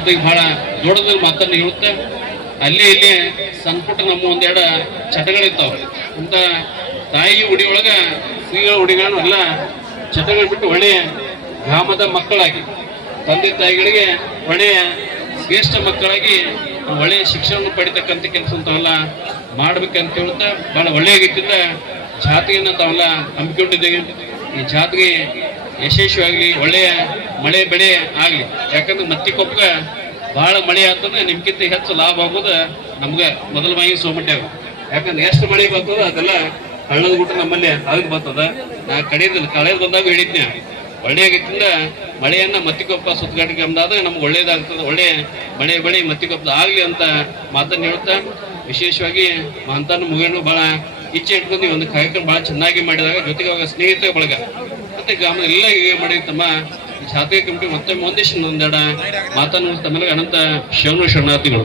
ಶಬ್ದಕ್ಕೆ ಬಹಳ ದೊಡ್ಡದ ಮಾತನ್ನು ಹೇಳುತ್ತೆ. ಅಲ್ಲಿ ಇಲ್ಲಿ ಸಣ್ಣ ಪುಟ್ಟ ನಮ್ಮ ಒಂದೆರಡು ಚಟಗಳಿರ್ತಾವೆ. ಅಂತ ತಾಯಿ ಉಡಿಯೊಳಗ ಶ್ರೀಗಳ ಉಡಿಗಳನ್ನು ಎಲ್ಲ ಚಟಗಳು ಬಿಟ್ಟು ಒಳ್ಳೆಯ ಗ್ರಾಮದ ಮಕ್ಕಳಾಗಿ, ತಂದೆ ತಾಯಿಗಳಿಗೆ ಒಳ್ಳೆಯ ಶ್ರೇಷ್ಠ ಮಕ್ಕಳಾಗಿ ಒಳ್ಳೆಯ ಶಿಕ್ಷಣವನ್ನು ಪಡಿತಕ್ಕಂಥ ಕೆಲಸ ತಾವೆಲ್ಲ ಮಾಡ್ಬೇಕಂತ ಹೇಳ್ತಾ ಬಹಳ ಒಳ್ಳೆಯ ರೀತಿಯಿಂದ ಜಾತಿಯನ್ನು ತಾವೆಲ್ಲ ಹಮ್ಮಿಕೊಂಡಿದ್ದೇವೆ. ಈ ಜಾತಿಗೆ ಯಶಸ್ವಿಯಾಗಲಿ, ಒಳ್ಳೆಯ ಮಳೆ ಬೆಳೆ ಆಗಲಿ. ಯಾಕಂದ್ರೆ ಮತ್ತಿಕೊಪ್ಪ ಬಹಳ ಮಳೆ ಆಗ್ತದೆ ನಿಮ್ಗಿಂತ ಹೆಚ್ಚು ಲಾಭ ಆಗೋದು ನಮ್ಗೆ ಮೊದಲ ಬಾಯಿ ಸೋಮಟ್ಟೆ ಯಾಕಂದ್ರೆ ಎಷ್ಟು ಮಳೆ ಬರ್ತದ ಅದೆಲ್ಲ ಹಳ್ಳದ ಗುಟ್ಟ ನಮ್ಮಲ್ಲಿ ಆಗಿ ಬರ್ತದ. ನಾ ಕಡೆಯದಲ್ಲಿ ಕಳೆದ ಬಂದಾಗ ಹೇಳಿದ್ನೆ. ಒಳ್ಳೆ ರೀತಿಯಿಂದ ಮಳೆಯನ್ನ ಮತ್ತಿಕೊಪ್ಪ ಸುತ್ತಗಾಟಿಕೆ ಬಂದಾದ ನಮ್ಗೆ ಒಳ್ಳೇದಾಗ್ತದೆ. ಒಳ್ಳೆ ಮಳೆ ಬೆಳೆ ಮತ್ತಿಕೊಪ್ಪ ಆಗಲಿ ಅಂತ ಮಾತನ್ನು ಹೇಳ್ತಾ ವಿಶೇಷವಾಗಿ ಮಹಂತನ ಮುಗಿಯನ್ನು ಬಹಳ ಇಚ್ಛೆ ಇಟ್ಕೊಂಡು ಒಂದು ಕಾರ್ಯಕ್ರಮ ಬಹಳ ಚೆನ್ನಾಗಿ ಮಾಡಿದಾಗ ಜೊತೆಗೆ ಅವಾಗ ಸ್ನೇಹಿತರ ಬಳಗ ಮತ್ತೆ ಗ್ರಾಮ ಎಲ್ಲ ಮಾಡಿ ತಮ್ಮ ಜಾತಿಯ ಕಮಿಟಿ ಮತ್ತೆ ಒಂದಿಷ್ಟು ಒಂದೆರಡ ಮಾತನ್ನು ತಮ್ಮ ಅನಂತ ಶರಣು ಶರಣಾರ್ಥಿಗಳು.